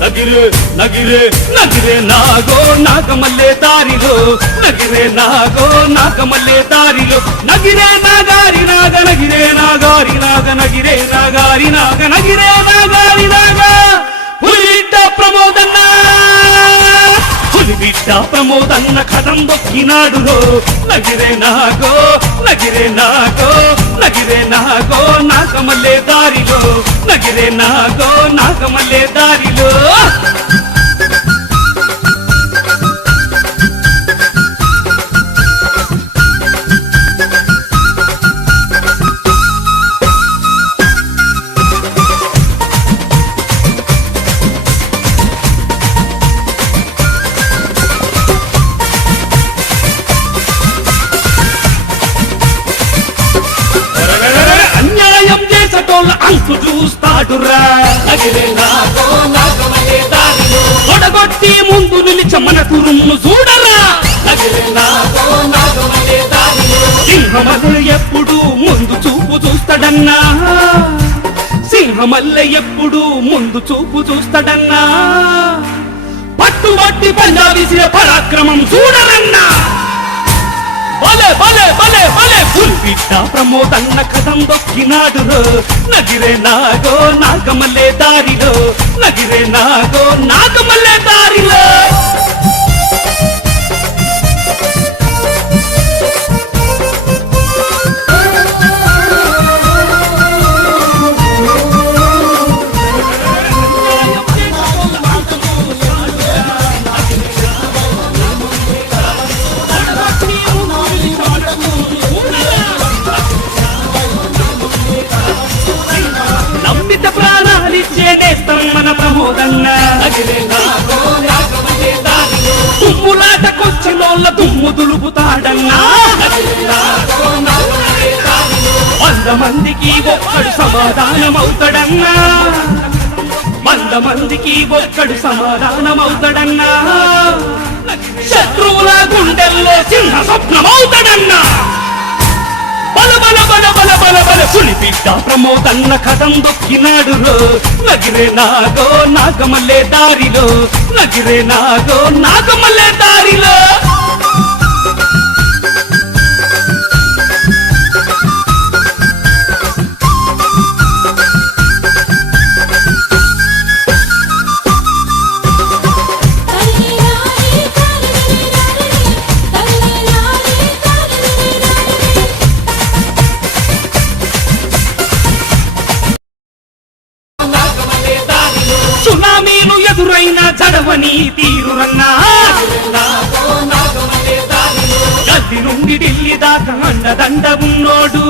ನಗಿರೆ ನಗಿರೆ ನಗಿರೆ ನಾಗೋ ನಾಗಮಲ್ಲೆ ದಾರಿಲೋ ನಗಿರೆ ನಾಗೋ ನಾಗಮಲ್ಲೆ ದಾರಿಲೋ ನಗಿರೆ ನಾಗಾರಿ ನಾಗ ನಗಿರೆ ನಾಗಾರಿ ನಾಗ ನಗಿರೆ ನಾಗಾರಿ ನಾಗ ನಗಿರೆ ನಾಗಾರಿ ನಾಗ ಹುಲಿಬಿಟ್ಟ ಪ್ರಮೋದನ್ನ ಹುಲಿಬಿಟ್ಟ ಪ್ರಮೋದನ್ನ ಕದಂ ದೊಕ್ಕಿನಾಡುರೋ ನಗಿರೆ ನಾಗೋ ನಗಿರೆ ನಾಗೋ ನಗಿರೆ ನಾಗೋ ನಾಗಮಲ್ಲೆ ದಾರಿಲೋ ನಗಿರೆ ನಾಗೋ ನಾಗಮಲ್ಲೆ ದಾರಿಲೋ అంకు చూస్తాడురా నగిరే నాగో నాగమల్లి దారిలో తొడగొట్టి ముందు నిలిచ మన తురుము చూడరా నగిరే నాగో నాగమల్లి దారిలో సింహమల్లె ఎప్పుడు ముందు చూపు చూస్తాడన్నా సింహమల్లె ఎప్పుడు ముందు చూపు చూస్తాడన్నా పట్టుబట్టి పంజా విసిర పరాక్రమం చూడరన్నా బలే బలే బలే బలే ಹುಲಿಬಿಟ್ಟ ಪ್ರಮೋದನ್ನ ಕದಂ ದೊಕ್ಕಿನಾಡುರೋ ನಗಿರೆ ನಾಗೋ ನಾಗಮಲ್ಲೆ ದಾರಿಲೋ ನಗಿರೆ ನಾಗೋ ನಾಗಮಲ್ಲೆ ದಾರಿಲೋ తుమ్ములాటకొచ్చినోళ్ళ తుమ్ము దులుపుతాడన్నా 100 మందికి ఒక్కడు సమాధానమవుతాడన్నా 100 మందికి ఒక్కడు సమాధానమవుతాడన్నా శత్రువుల గుండెల్లో చిన్న స్వప్నమవుతాడన్నా బల బల బల బల బల బల ಹುಲಿಬಿಟ್ಟ ಪ್ರಮೋದನ್ನ ಕದಂ ದೊಕ್ಕಿನಾಡುರೋ ನಗಿರೆ ನಾಗೋ ನಾಗಮಲ್ಲೆ ದಾರಿಲೋ ನಗಿರೆ ನಾಗೋ ನಾಗಮಲ್ಲೆ ದಾರಿಲೋ సునామీలు ఎదురైన జడవని తీరురన్నా గల్లి నుండి ఢిల్లీ దాకా అండదండ ఉన్నోడు